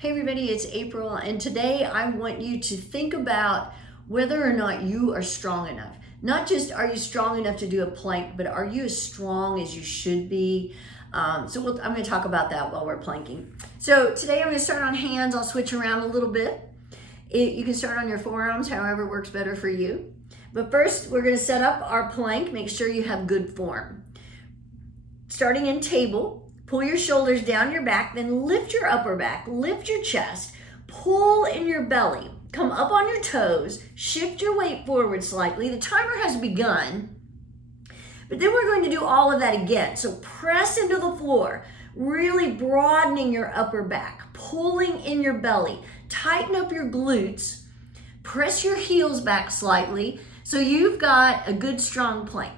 Hey everybody, it's April, and today I want you to think about whether or not you are strong enough. Not just are you strong enough to do a plank, but are you as strong as you should be? I'm going to talk about that while we're planking. So today I'm going to start on hands. I'll switch around a little bit. You can start on your forearms, however works better for you. But first, we're going to set up our plank. Make sure you have good form. Starting in table. Pull your shoulders down your back, then lift your upper back, lift your chest, pull in your belly, come up on your toes, shift your weight forward slightly. The timer has begun, but then we're going to do all of that again. So press into the floor, really broadening your upper back, pulling in your belly, tighten up your glutes, press your heels back slightly so you've got a good strong plank.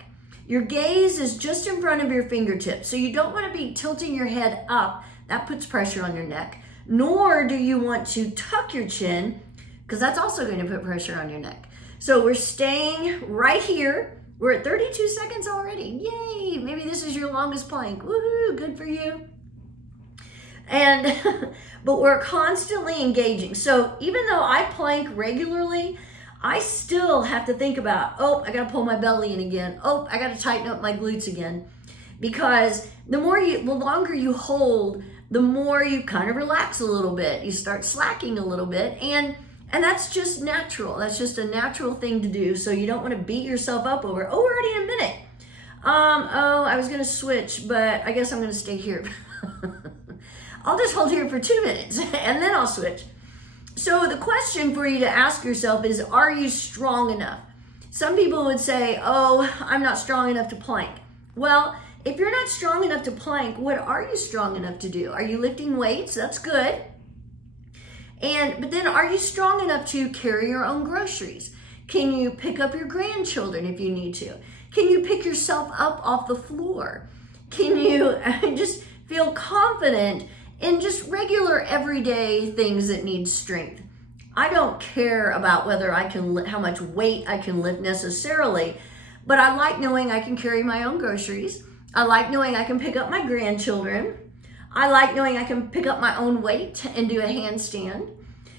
Your gaze is just in front of your fingertips, so you don't want to be tilting your head up. That puts pressure on your neck. Nor do you want to tuck your chin, because that's also going to put pressure on your neck. So we're staying right here. We're at 32 seconds already. Yay! Maybe this is your longest plank. Woohoo! Good for you. But we're constantly engaging. So even though I plank regularly, I still have to think about, I got to pull my belly in again. I got to tighten up my glutes again. Because the longer you hold, the more you kind of relax a little bit. You start slacking a little bit. And that's just natural. That's just a natural thing to do. So you don't want to beat yourself up over, we're already in a minute. I was going to switch, but I guess I'm going to stay here. I'll just hold here for 2 minutes and then I'll switch. So the question for you to ask yourself is, are you strong enough? Some people would say, I'm not strong enough to plank. Well, if you're not strong enough to plank, what are you strong enough to do? Are you lifting weights? That's good. But then are you strong enough to carry your own groceries? Can you pick up your grandchildren if you need to? Can you pick yourself up off the floor? Can you just feel confident in just regular everyday things that need strength? I don't care about whether I can how much weight I can lift necessarily, but I like knowing I can carry my own groceries. I like knowing I can pick up my grandchildren. I like knowing I can pick up my own weight and do a handstand.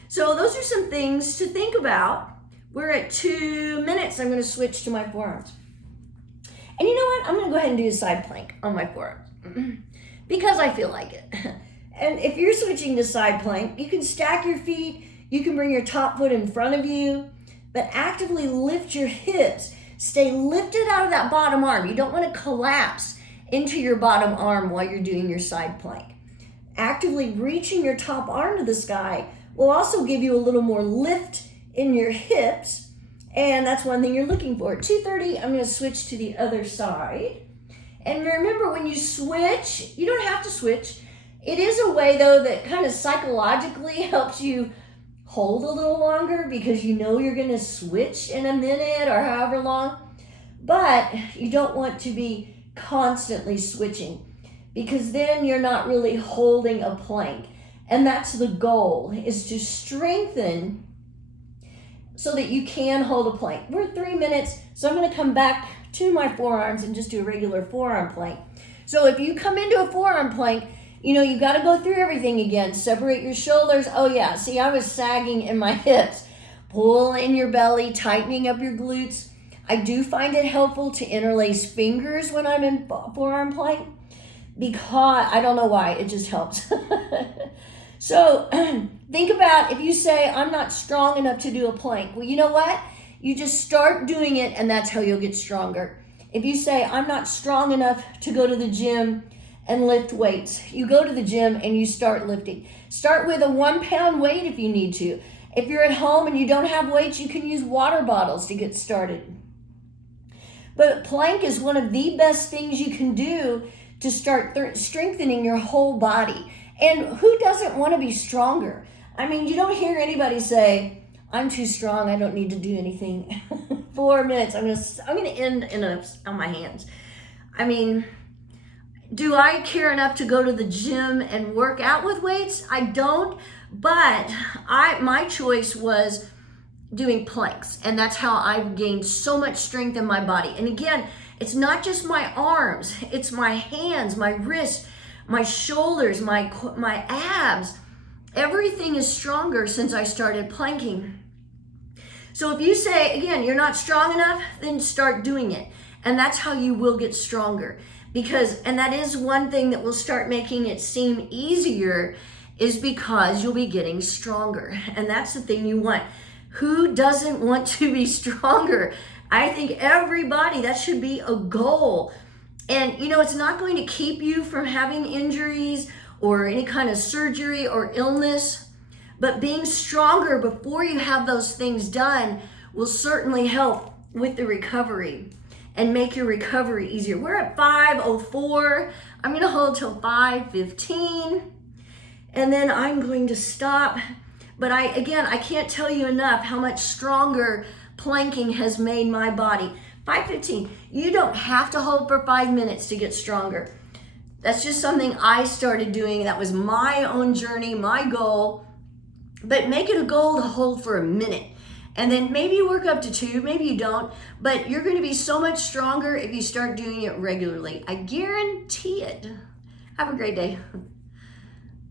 So those are some things to think about. We're at 2 minutes. I'm going to switch to my forearms. And you know what? I'm going to go ahead and do a side plank on my forearms because I feel like it. And if you're switching to side plank, you can stack your feet, you can bring your top foot in front of you, but actively lift your hips. Stay lifted out of that bottom arm. You don't want to collapse into your bottom arm while you're doing your side plank. Actively reaching your top arm to the sky will also give you a little more lift in your hips, and that's one thing you're looking for. At 2:30, I'm going to switch to the other side. And remember, when you switch, you don't have to switch. It is a way, though, that kind of psychologically helps you hold a little longer because you know you're going to switch in a minute or however long. But you don't want to be constantly switching because then you're not really holding a plank. And that's the goal, is to strengthen so that you can hold a plank. We're at 3 minutes, so I'm going to come back to my forearms and just do a regular forearm plank. So if you come into a forearm plank, you got to go through everything again. Separate your shoulders. See, I was sagging in my hips. Pull in your belly, tightening up your glutes. I do find it helpful to interlace fingers when I'm in forearm plank because I don't know why, it just helps. So think about if you say, I'm not strong enough to do a plank. Well, you know what? You just start doing it and that's how you'll get stronger. If you say, I'm not strong enough to go to the gym and lift weights, you go to the gym and you start lifting. Start with a 1 pound weight if you need to. If you're at home and you don't have weights, you can use water bottles to get started. But plank is one of the best things you can do to start strengthening your whole body. And who doesn't want to be stronger? I mean, you don't hear anybody say, I'm too strong, I don't need to do anything. 4 minutes, I'm gonna end on my hands. I mean, do I care enough to go to the gym and work out with weights? I don't, but my choice was doing planks, and that's how I've gained so much strength in my body. And again, it's not just my arms, it's my hands, my wrists, my shoulders, my abs. Everything is stronger since I started planking. So if you say, again, you're not strong enough, then start doing it. And that's how you will get stronger. And that is one thing that will start making it seem easier, is because you'll be getting stronger. And that's the thing you want. Who doesn't want to be stronger? I think everybody, that should be a goal. And it's not going to keep you from having injuries or any kind of surgery or illness, but being stronger before you have those things done will certainly help with the recovery and make your recovery easier. We're at 5:04. I'm going to hold till 5:15, and then I'm going to stop. But I can't tell you enough how much stronger planking has made my body. 5:15. You don't have to hold for 5 minutes to get stronger. That's just something I started doing. That was my own journey, my goal. But make it a goal to hold for a minute. And then maybe you work up to 2, maybe you don't. But you're going to be so much stronger if you start doing it regularly. I guarantee it. Have a great day.